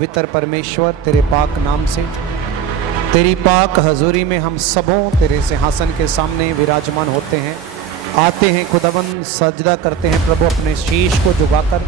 पवित्र परमेश्वर, तेरे पाक नाम से, तेरी पाक हजूरी में हम सबों तेरे सिंहासन के सामने विराजमान होते हैं, आते हैं खुदावन, सजदा करते हैं प्रभु, अपने शीश को झुकाकर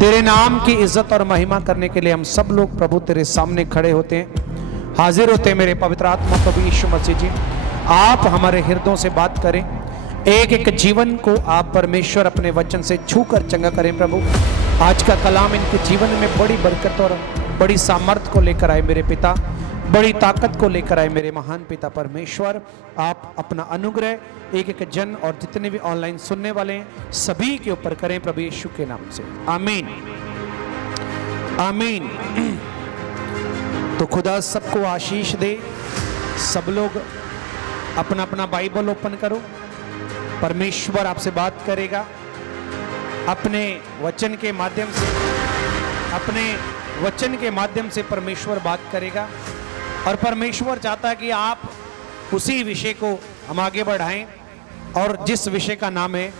तेरे नाम की इज्जत और महिमा करने के लिए हम सब लोग प्रभु तेरे सामने खड़े होते हैं, हाजिर होते हैं। मेरे पवित्र आत्मा प्रभु यीशु मसीह जी, आप हमारे हृदयों से बात करें, एक एक जीवन को आप परमेश्वर अपने वचन से छू कर चंगा करें प्रभु। आज का कलाम इनके जीवन में बड़ी बरकत और बड़ी सामर्थ को लेकर आए मेरे पिता, बड़ी ताकत को लेकर आए मेरे महान पिता परमेश्वर। आप अपना अनुग्रह एक एक जन और जितने भी ऑनलाइन सुनने वाले हैं सभी के ऊपर करें प्रभु यीशु के नाम से, आमीन आमीन। तो खुदा सबको आशीष दे। सब लोग अपना अपना बाइबल ओपन करो, परमेश्वर आपसे बात करेगा अपने वचन के माध्यम से, अपने वचन के माध्यम से परमेश्वर बात करेगा और परमेश्वर चाहता है कि आप उसी विषय को हम आगे बढ़ाएं, और जिस विषय का नाम है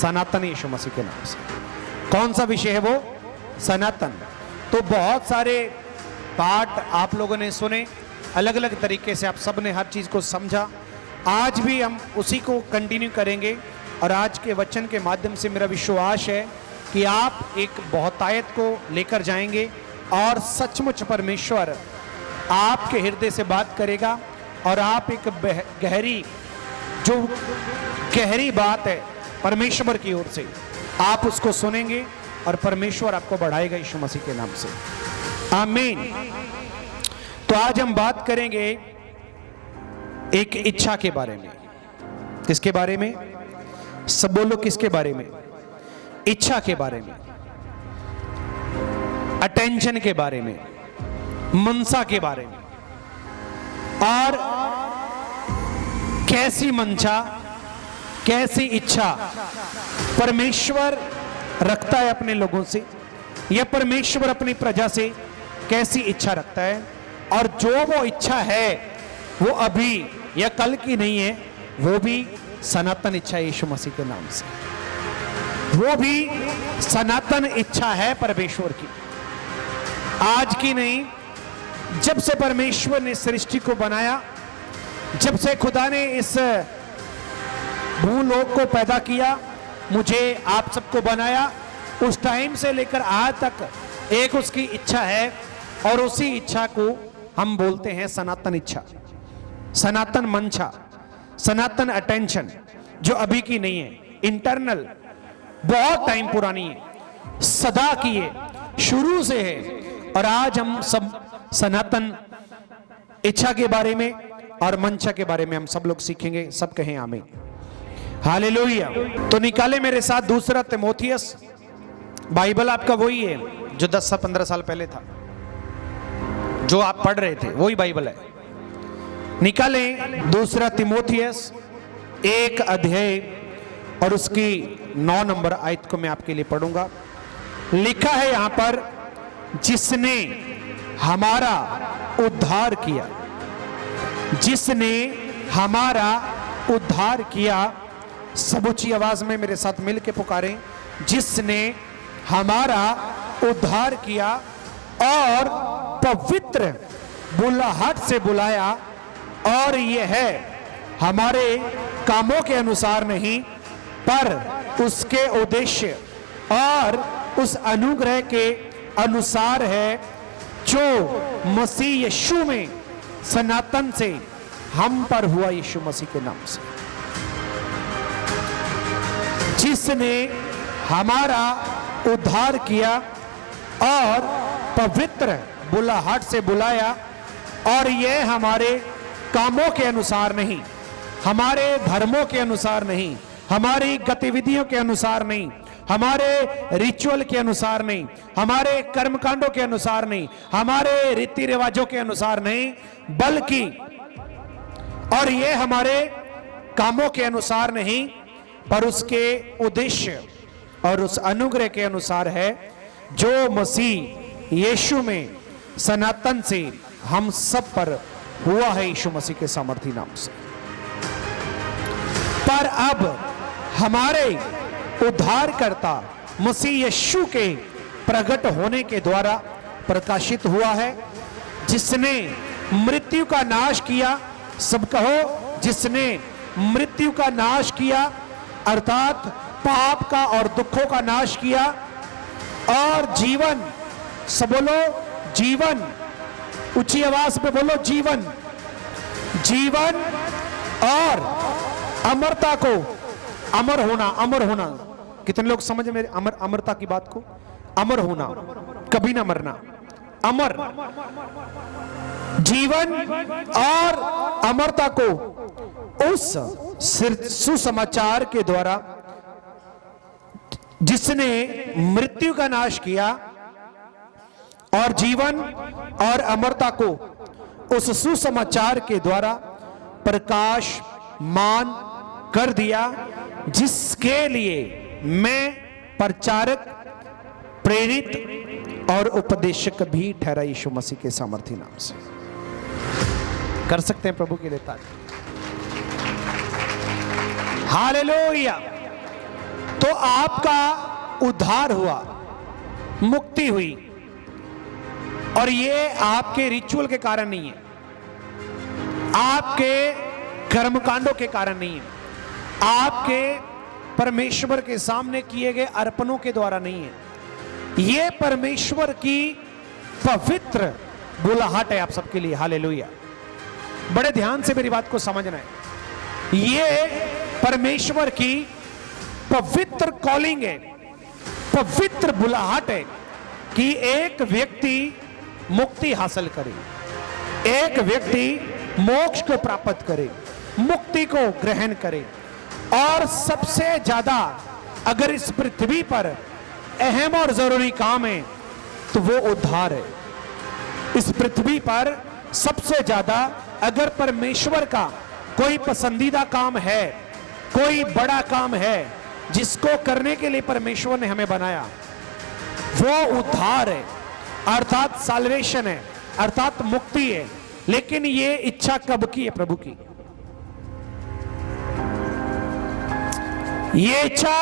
सनातन यीशु मसीह के नाम से। कौन सा विषय है वो? सनातन। तो बहुत सारे पाठ आप लोगों ने सुने, अलग अलग तरीके से आप सब ने हर चीज को समझा। आज भी हम उसी को कंटिन्यू करेंगे और आज के वचन के माध्यम से मेरा विश्वास है कि आप एक बहुतायत को लेकर जाएंगे और सचमुच परमेश्वर आपके हृदय से बात करेगा और आप एक गहरी बात है परमेश्वर की ओर से, आप उसको सुनेंगे और परमेश्वर आपको बढ़ाएगा यीशु मसीह के नाम से, आमीन। तो आज हम बात करेंगे एक इच्छा के बारे में। किसके बारे में? सब बोलो, किसके बारे में? इच्छा के बारे में, अटेंशन के बारे में, मनसा के बारे में। और कैसी मंशा, कैसी इच्छा परमेश्वर रखता है अपने लोगों से, या परमेश्वर अपनी प्रजा से कैसी इच्छा रखता है, और जो वो इच्छा है वो अभी या कल की नहीं है, वो भी सनातन इच्छा है यीशु मसीह के नाम से। वो भी सनातन इच्छा है परमेश्वर की, आज की नहीं। जब से परमेश्वर ने सृष्टि को बनाया, जब से खुदा ने इस भूलोक को पैदा किया, मुझे आप सबको बनाया, उस टाइम से लेकर आज तक एक उसकी इच्छा है, और उसी इच्छा को हम बोलते हैं सनातन इच्छा, सनातन मंशा, सनातन अटेंशन, जो अभी की नहीं है, इंटरनल, बहुत टाइम पुरानी है, सदा की है, शुरू से है। और आज हम सब सनातन इच्छा के बारे में और मंशा के बारे में हम सब लोग सीखेंगे। सब कहें आमीन, हालेलुया। तो निकाले मेरे साथ दूसरा तिमोथियस। बाइबल आपका वही है जो 10 से 15 साल पहले था, जो आप पढ़ रहे थे, वही बाइबल है। निकालें दूसरा तिमोथियस 1 अध्याय और उसकी 9 नंबर आयत को मैं आपके लिए पढ़ूंगा। लिखा है यहां पर, जिसने हमारा उद्धार किया, जिसने हमारा उद्धार किया। सब ऊंची आवाज में मेरे साथ मिलकर पुकारें, जिसने हमारा उद्धार किया और पवित्र बुलाहट से बुलाया, और यह है हमारे कामों के अनुसार नहीं, पर उसके उद्देश्य और उस अनुग्रह के अनुसार है, जो मसीह यीशु में सनातन से हम पर हुआ यीशु मसीह के नाम से। जिसने हमारा उद्धार किया और पवित्र बुलाहट से बुलाया, और यह हमारे कामों के अनुसार नहीं, हमारे धर्मों के अनुसार नहीं, हमारी गतिविधियों के अनुसार नहीं, हमारे रिचुअल के अनुसार नहीं, हमारे कर्मकांडों के अनुसार नहीं, हमारे रीति रिवाजों के अनुसार नहीं, बल्कि और ये हमारे कामों के अनुसार नहीं, पर उसके उद्देश्य और उस अनुग्रह के अनुसार है, जो मसीह यीशु में सनातन से हम सब पर हुआ है यीशु मसीह के सामर्थी नाम से। पर अब हमारे उद्धारकर्ता मसीह यीशु के प्रकट होने के द्वारा प्रकाशित हुआ है, जिसने मृत्यु का नाश किया। सब कहो, जिसने मृत्यु का नाश किया, अर्थात पाप का और दुखों का नाश किया, और जीवन, सब बोलो जीवन, ऊंची आवाज में बोलो जीवन, जीवन और अमरता को, अमर होना, अमर होना। कितने लोग समझ मेरे अमरता की बात को? अमर होना, कभी ना मरना, अमर, जीवन और अमरता को उस सुसमाचार के द्वारा जिसने मृत्यु का नाश किया, और जीवन और अमरता को उस सुसमाचार के द्वारा प्रकाशमान कर दिया, जिसके लिए मैं प्रचारक, प्रेरित और उपदेशक भी ठहरा यीशु मसीह के सामर्थी नाम से। कर सकते हैं प्रभु के लिए ताली। हालेलुया। तो आपका उद्धार हुआ, मुक्ति हुई, और ये आपके रिचुअल के कारण नहीं है, आपके कर्मकांडों के कारण नहीं है, आपके परमेश्वर के सामने किए गए अर्पणों के द्वारा नहीं है। ये परमेश्वर की पवित्र बुलाहट है आप सबके लिए। हालेलुया। बड़े ध्यान से मेरी बात को समझना है। ये परमेश्वर की पवित्र कॉलिंग है, पवित्र बुलाहट है कि एक व्यक्ति मुक्ति हासिल करे, एक व्यक्ति मोक्ष को प्राप्त करे, मुक्ति को ग्रहण करे। और सबसे ज्यादा अगर इस पृथ्वी पर अहम और जरूरी काम है तो वो उद्धार है। इस पृथ्वी पर सबसे ज्यादा अगर परमेश्वर का कोई पसंदीदा काम है, कोई बड़ा काम है जिसको करने के लिए परमेश्वर ने हमें बनाया, वो उद्धार है, अर्थात साल्वेशन है, अर्थात मुक्ति है। लेकिन ये इच्छा कब की है? प्रभु की। ये इच्छा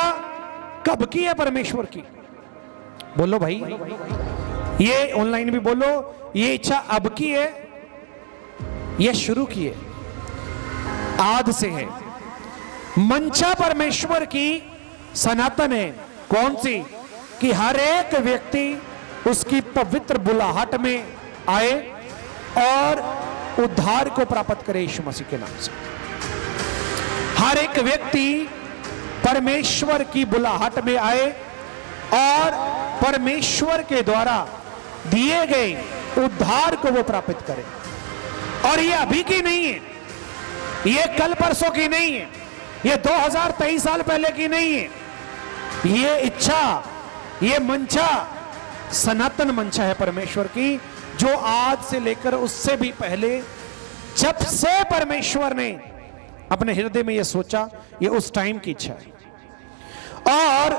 कब की है? परमेश्वर की। बोलो भाई, ये ऑनलाइन भी बोलो, ये इच्छा अब की है, ये शुरू की है, आद से है। मंशा परमेश्वर की सनातन है। कौन सी? कि हर एक व्यक्ति उसकी पवित्र बुलाहट में आए और उद्धार को प्राप्त करे यीशु मसीह के नाम से। हर एक व्यक्ति परमेश्वर की बुलाहट में आए और परमेश्वर के द्वारा दिए गए उद्धार को वो प्राप्त करे। और ये अभी की नहीं है, ये कल परसों की नहीं है, ये 2023 साल पहले की नहीं है। ये इच्छा, ये मंशा सनातन मंशा है परमेश्वर की, जो आज से लेकर उससे भी पहले, जब से परमेश्वर ने अपने हृदय में ये सोचा, ये उस टाइम की इच्छा है। और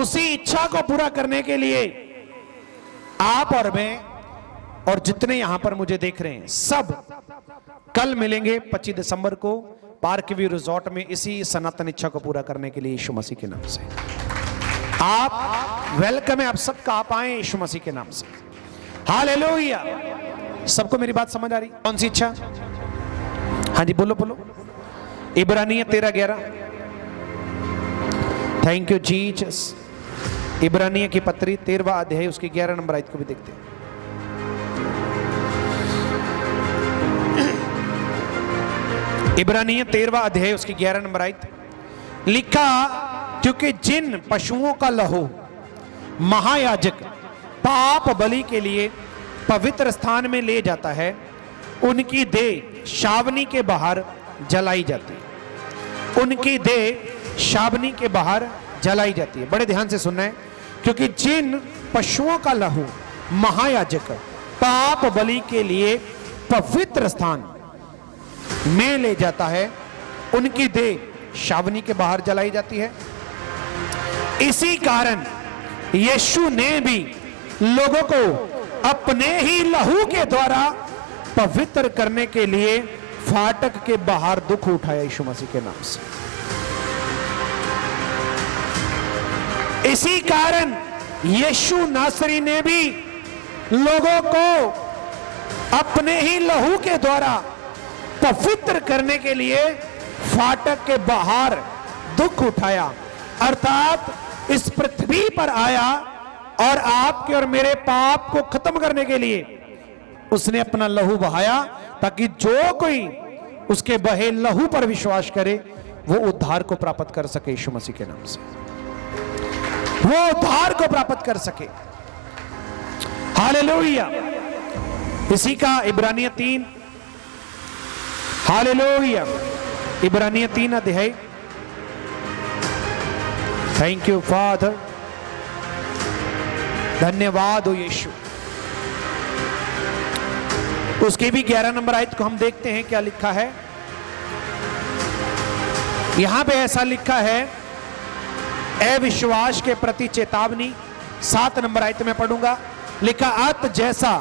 उसी इच्छा को पूरा करने के लिए आप और मैं और जितने यहां पर मुझे देख रहे हैं सब कल मिलेंगे 25 दिसंबर को पार्क व्यू रिजॉर्ट में, इसी सनातन इच्छा को पूरा करने के लिए यीशु मसीह के नाम से। आप वेलकम है, आप सबका, आप आए यीशु मसीह के नाम से। हालेलुया। सबको मेरी बात समझ आ रही? कौन सी इच्छा? हाँ जी, बोलो बोलो। इब्रानियत 13:11। Thank you Jesus. इब्रानिय की पत्री 13वां अध्याय उसकी 11 नंबर आयत को भी देखते हैं। इब्रानिय 13वां अध्याय उसकी 11 नंबर आयत लिखा, क्योंकि जिन पशुओं का लहू महायाजक पाप बलि के लिए पवित्र स्थान में ले जाता है, उनकी देह छावनी के बाहर जलाई जाती है। उनकी देह छावनी के बाहर जलाई जाती है। बड़े ध्यान से सुनना है, क्योंकि जिन पशुओं का लहू महायाजक पाप बलि के लिए पवित्र स्थान में ले जाता है, उनकी देह छावनी के बाहर जलाई जाती है। इसी कारण यीशु ने भी लोगों को अपने ही लहू के द्वारा पवित्र करने के लिए फाटक के बाहर दुख उठाया यीशु मसीह के नाम से। इसी कारण यीशु नासरी ने भी लोगों को अपने ही लहू के द्वारा पवित्र करने के लिए फाटक के बाहर दुख उठाया, अर्थात इस पृथ्वी पर आया और आपके और मेरे पाप को खत्म करने के लिए उसने अपना लहू बहाया, ताकि जो कोई उसके बहे लहू पर विश्वास करे वो उद्धार को प्राप्त कर सके। यीशु मसीह के नाम से वो उद्धार को प्राप्त कर सके। हालेलुया। इसी का इब्रानिय 3, हालेलुया, इब्रानिय 3 अध्याय। थैंक यू फादर, धन्यवाद हो यीशु। उसके भी 11 नंबर आयत को हम देखते हैं क्या लिखा है। यहां पे ऐसा लिखा है, अविश्वास के प्रति चेतावनी। 7 नंबर आयत में पढ़ूंगा। लिखा, अत जैसा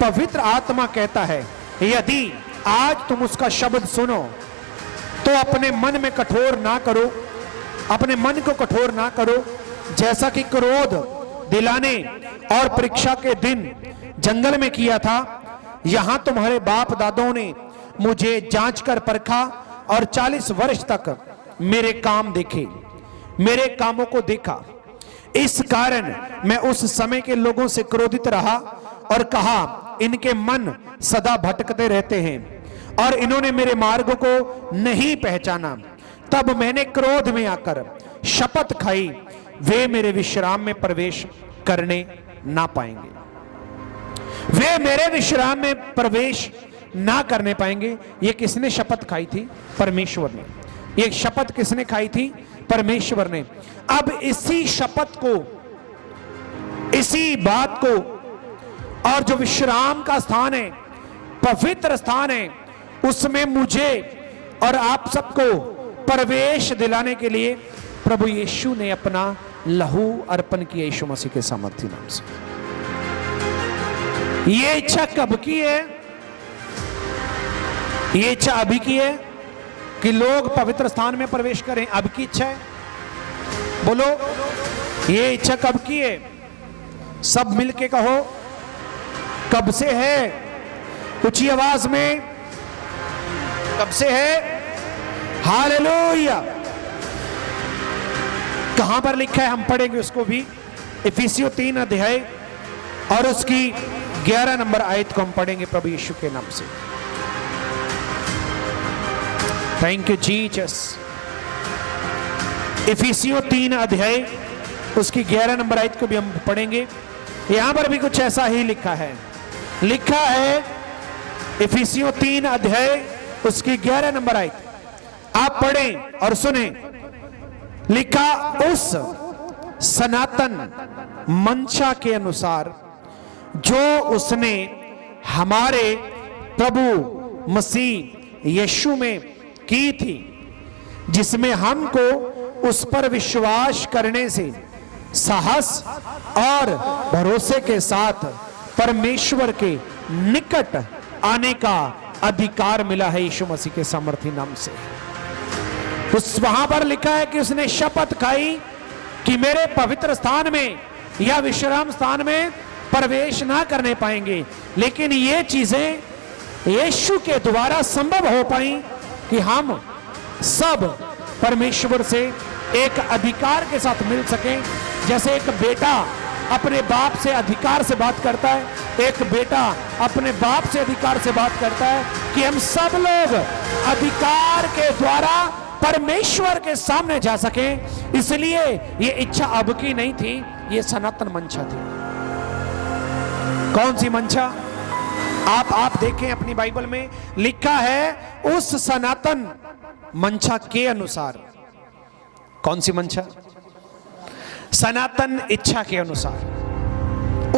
पवित्र आत्मा कहता है, यदि आज तुम उसका शब्द सुनो तो अपने मन में कठोर ना करो, अपने मन को कठोर ना करो, जैसा कि क्रोध दिलाने और परीक्षा के दिन जंगल में किया था। यहां तुम्हारे बाप दादों ने मुझे जांच कर परखा और 40 वर्ष तक मेरे काम देखे, मेरे कामों को देखा। इस कारण मैं उस समय के लोगों से क्रोधित रहा और कहा, इनके मन सदा भटकते रहते हैं और इन्होंने मेरे मार्गों को नहीं पहचाना। तब मैंने क्रोध में आकर शपथ खाई, वे मेरे विश्राम में प्रवेश करने ना पाएंगे, वे मेरे विश्राम में प्रवेश ना करने पाएंगे। ये किसने शपथ खाई थी? परमेश्वर ने। ये शपथ किसने खाई थी? परमेश्वर ने। अब इसी शपथ को, इसी बात को, और जो विश्राम का स्थान है, पवित्र स्थान है, उसमें मुझे और आप सबको प्रवेश दिलाने के लिए प्रभु यीशु ने अपना लहू अर्पण किया, यीशु मसीह के सामर्थ्य नाम से। ये इच्छा कब की है? ये इच्छा अभी की है कि लोग पवित्र स्थान में प्रवेश करें। अब की इच्छा है? बोलो, ये इच्छा कब की है? सब मिलके कहो, कब से है? ऊंची आवाज में, कब से है? हालेलुया। कहां पर लिखा है? हम पढ़ेंगे उसको भी। इफिसियों 3 अध्याय और उसकी 11 नंबर आयत को हम पढ़ेंगे प्रभु यीशु के नाम से। Thank you Jesus. इफिसियों 3 अध्याय उसकी 11 नंबर आयत को भी हम पढ़ेंगे। यहां पर भी कुछ ऐसा ही लिखा है। लिखा है इफिसियों 3 अध्याय उसकी 11 नंबर आयत, आप पढ़ें और सुने। लिखा, उस सनातन मंशा के अनुसार जो उसने हमारे प्रभु मसीह यीशु में की थी, जिसमें हमको उस पर विश्वास करने से साहस और भरोसे के साथ परमेश्वर के निकट आने का अधिकार मिला है, यीशु मसीह के सामर्थ्य नाम से। उस वहां पर लिखा है कि उसने शपथ खाई कि मेरे पवित्र स्थान में या विश्राम स्थान में प्रवेश ना करने पाएंगे, लेकिन ये चीजें यीशु के द्वारा संभव हो पाई कि हम सब परमेश्वर से एक अधिकार के साथ मिल सकें। जैसे एक बेटा अपने बाप से अधिकार से बात करता है, एक बेटा अपने बाप से अधिकार से बात करता है, कि हम सब लोग अधिकार के द्वारा परमेश्वर के सामने जा सकें। इसलिए ये इच्छा अब की नहीं थी, ये सनातन मंशा थी। कौन सी मंशा? आप देखें अपनी बाइबल में लिखा है, उस सनातन मंशा के अनुसार। कौन सी मंशा? सनातन इच्छा के अनुसार,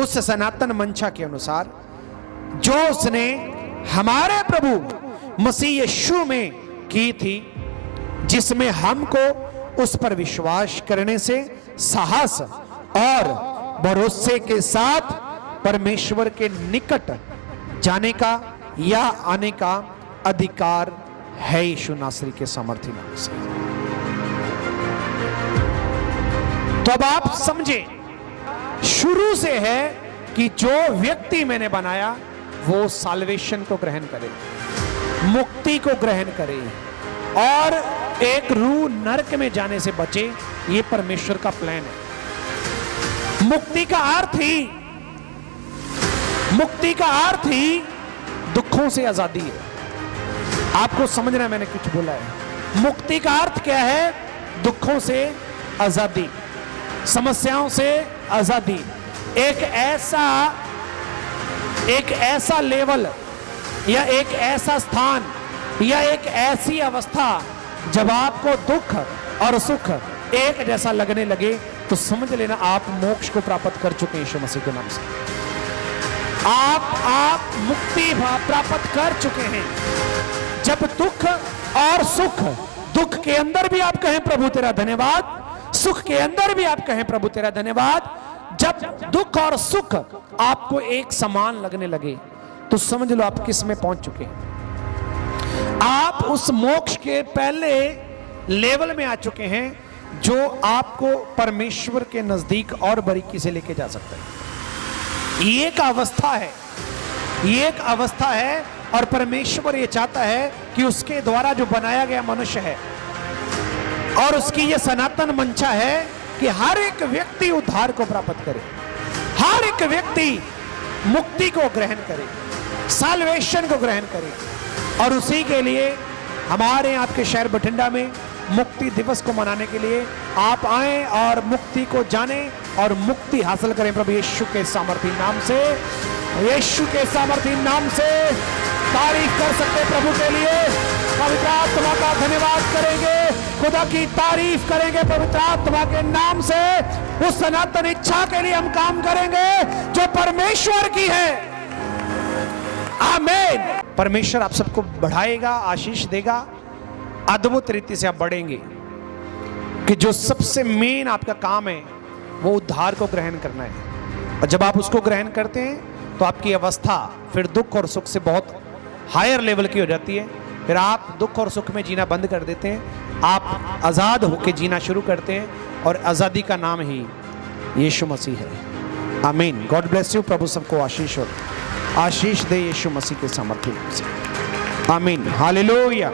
उस सनातन मंशा के अनुसार जो उसने हमारे प्रभु मसीह यीशु में की थी, जिसमें हमको उस पर विश्वास करने से साहस और भरोसे के साथ परमेश्वर के निकट जाने का या आने का अधिकार है, यीशु नासरी के सामर्थ्य नाम से। तो अब आप समझे, शुरू से है कि जो व्यक्ति मैंने बनाया वो साल्वेशन को ग्रहण करे, मुक्ति को ग्रहण करे और एक रूह नरक में जाने से बचे। ये परमेश्वर का प्लान है। मुक्ति का अर्थ ही दुखों से आजादी है। आपको समझना है मैंने कुछ बोला है। मुक्ति का अर्थ क्या है? दुखों से आजादी, समस्याओं से आजादी। एक ऐसा लेवल या एक ऐसा स्थान या एक ऐसी अवस्था जब आपको दुख और सुख एक जैसा लगने लगे तो समझ लेना आप मोक्ष को प्राप्त कर चुके हैं यीशु मसीह के नाम से। आप मुक्ति प्राप्त कर चुके हैं। जब दुख और सुख, दुख के अंदर भी आप कहें प्रभु तेरा धन्यवाद, सुख के अंदर भी आप कहें प्रभु तेरा धन्यवाद। जब दुख और सुख आपको एक समान लगने लगे तो समझ लो आप किस में पहुंच चुके हैं। आप उस मोक्ष के पहले लेवल में आ चुके हैं जो आपको परमेश्वर के नजदीक और बारीकी से लेके जा सकता है। ये एक अवस्था है और परमेश्वर ये चाहता है कि उसके द्वारा जो बनाया गया मनुष्य है और उसकी ये सनातन मंशा है कि हर एक व्यक्ति उद्धार को प्राप्त करे, हर एक व्यक्ति मुक्ति को ग्रहण करे, साल्वेशन को ग्रहण करे। और उसी के लिए हमारे आपके शहर बठिंडा में मुक्ति दिवस को मनाने के लिए आप आए और मुक्ति को जाने और मुक्ति हासिल करें प्रभु यीशु के सामर्थी नाम से। यीशु के सामर्थी नाम से तारीफ कर सकते प्रभु के लिए। पवित्र आत्मा का धन्यवाद करेंगे, खुदा की तारीफ करेंगे पवित्र आत्मा के नाम से। उस सनातन इच्छा के लिए हम काम करेंगे जो परमेश्वर की है। आमीन। परमेश्वर आप सबको बढ़ाएगा, आशीष देगा, अद्भुत रीति से आप बढ़ेंगे कि जो सबसे मेन आपका काम है वो उद्धार को ग्रहण करना है। और जब आप उसको ग्रहण करते हैं तो आपकी अवस्था फिर दुख और सुख से बहुत हायर लेवल की हो जाती है। फिर आप दुख और सुख में जीना बंद कर देते हैं, आप आज़ाद होकर जीना शुरू करते हैं और आज़ादी का नाम ही यीशु मसीह है। आमीन। God bless you. प्रभु सबको आशीष और आशीष दे यीशु मसीह के सामर्थ्य से। आमीन। हालेलुया।